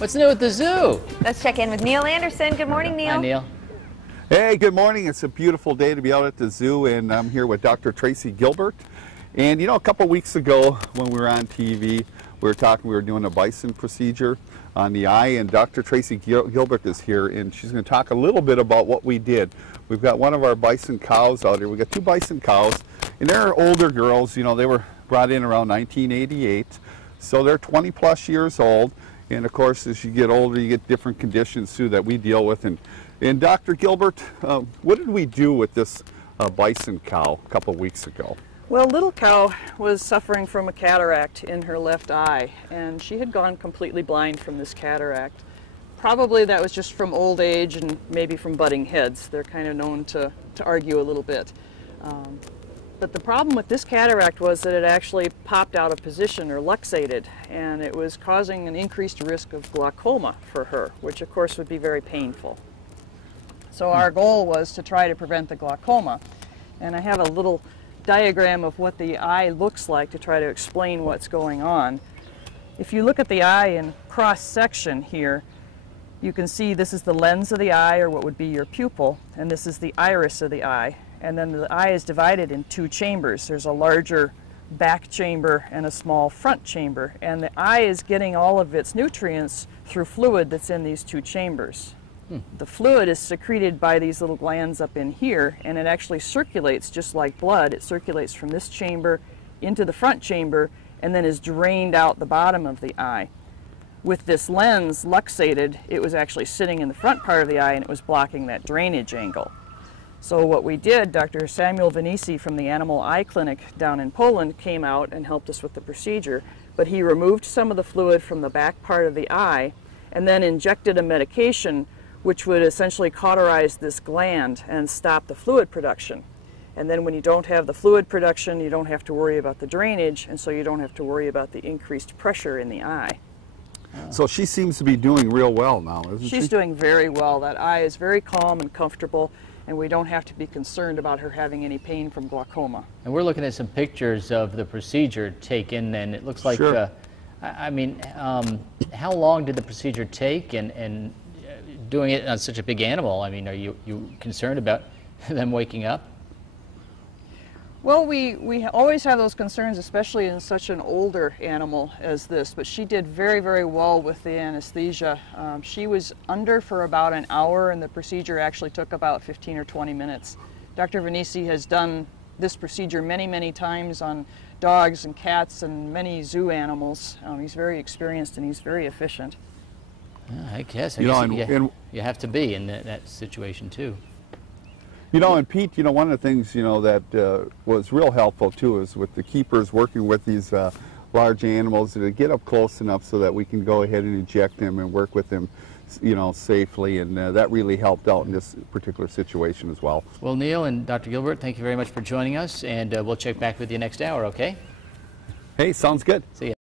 What's new at the zoo? Let's check in with Neil Anderson. Good morning, Neil. Hi, Neil. Hey, good morning. It's a beautiful day to be out at the zoo, and I'm here with Dr. Tracy Gilbert. And you know, a couple weeks ago when we were on TV, we were doing a bison procedure on the eye, and Dr. Tracy Gilbert is here, and she's going to talk a little bit about what we did. We've got one of our bison cows out here. We've got two bison cows, and they're older girls. You know, they were brought in around 1988, so they're 20 plus years old. And of course, as you get older, you get different conditions too that we deal with. And Dr. Gilbert, what did we do with this bison cow a couple weeks ago? Well, little cow was suffering from a cataract in her left eye, and she had gone completely blind from this cataract. Probably that was just from old age and maybe from butting heads. They're kind of known to argue a little bit. But the problem with this cataract was that it actually popped out of position or luxated, and it was causing an increased risk of glaucoma for her, which of course would be very painful. So our goal was to try to prevent the glaucoma. And I have a little diagram of what the eye looks like to try to explain what's going on. If you look at the eye in cross section here, you can see this is the lens of the eye, or what would be your pupil, and this is the iris of the eye. And then the eye is divided in two chambers. There's a larger back chamber and a small front chamber, and the eye is getting all of its nutrients through fluid that's in these two chambers. The fluid is secreted by these little glands up in here, and it actually circulates just like blood. It circulates from this chamber into the front chamber and then is drained out the bottom of the eye. With this lens luxated, it was actually sitting in the front part of the eye and it was blocking that drainage angle. So what we did, Dr. Samuel Vanisi from the Animal Eye Clinic down in Poland came out and helped us with the procedure, but he removed some of the fluid from the back part of the eye and then injected a medication which would essentially cauterize this gland and stop the fluid production. And then when you don't have the fluid production, you don't have to worry about the drainage, and so you don't have to worry about the increased pressure in the eye. So she seems to be doing real well now, isn't she? She's doing very well. That eye is very calm and comfortable, and we don't have to be concerned about her having any pain from glaucoma. And we're looking at some pictures of the procedure taken, and it looks like, sure. How long did the procedure take, and doing it on such a big animal? I mean, are you concerned about them waking up? Well, we always have those concerns, especially in such an older animal as this, but she did very, very well with the anesthesia. She was under for about an hour, and the procedure actually took about 15 or 20 minutes. Dr. Vanisi has done this procedure many, many times on dogs and cats and many zoo animals. He's very experienced and he's very efficient. I guess you have to be in that situation too. You know, and Pete, you know, one of the things, you know, that was real helpful too is with the keepers working with these large animals to get up close enough so that we can go ahead and inject them and work with them, you know, safely, and that really helped out in this particular situation as well. Well, Neil and Dr. Gilbert, thank you very much for joining us, and we'll check back with you next hour, okay? Hey, sounds good. See ya.